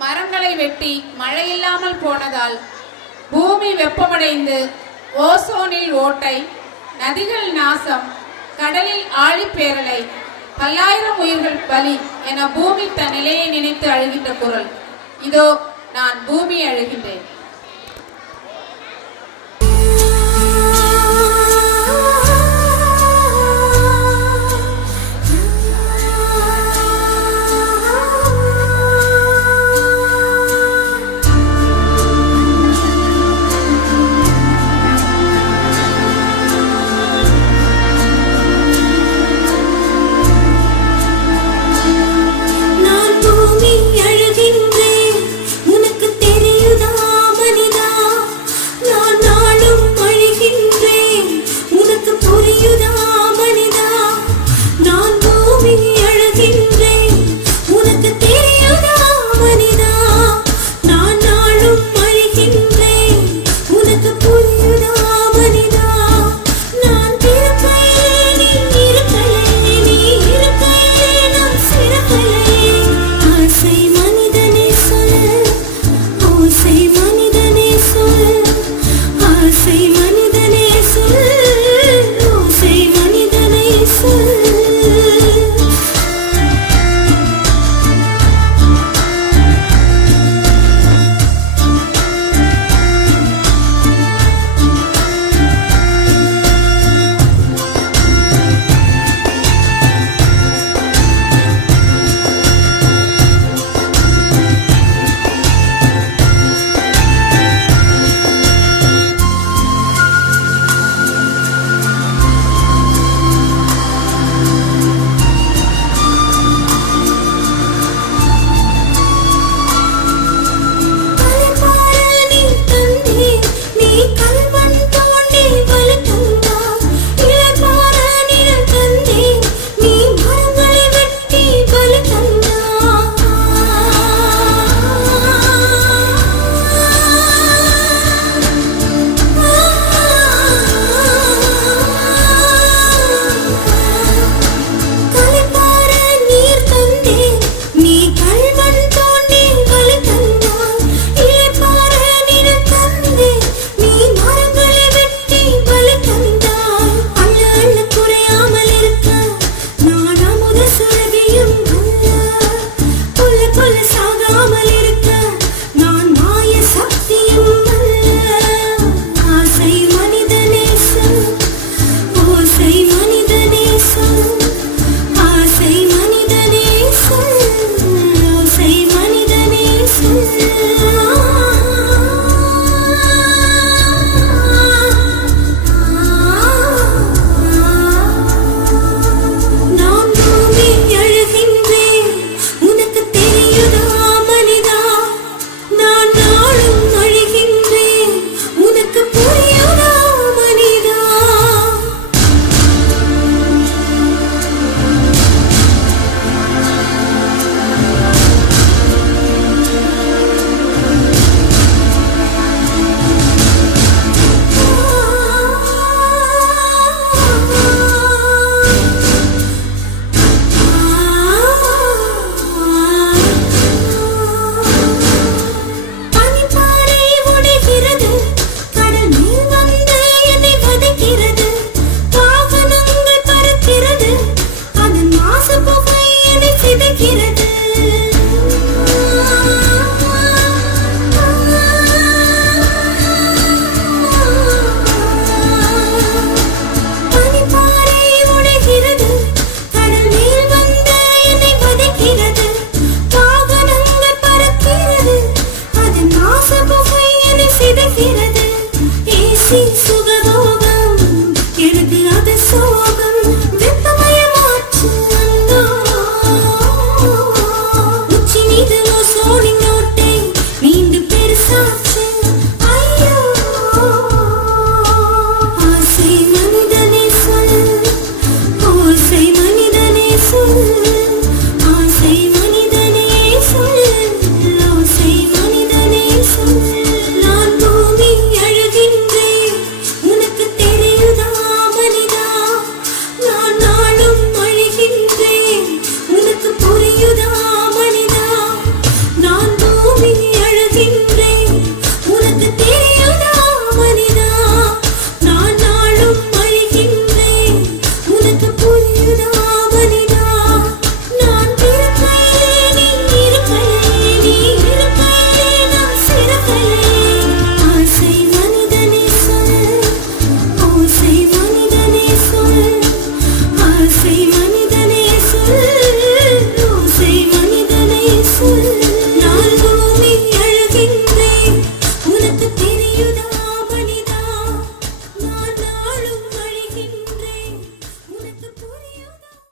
மரங்களை வெட்டி மழை இல்லாமல் போனதால் பூமி வெப்பமடைந்து ஓசோனில் ஓட்டை நதிகள் நாசம் கடலில் ஆழிப்பேரலை பல்லாயிரம் உயிர்கள் பலி என பூமி தன் நிலையை நினைத்து அழுகின்ற குரல். இதோ நான் பூமி அழுகின்றேன்.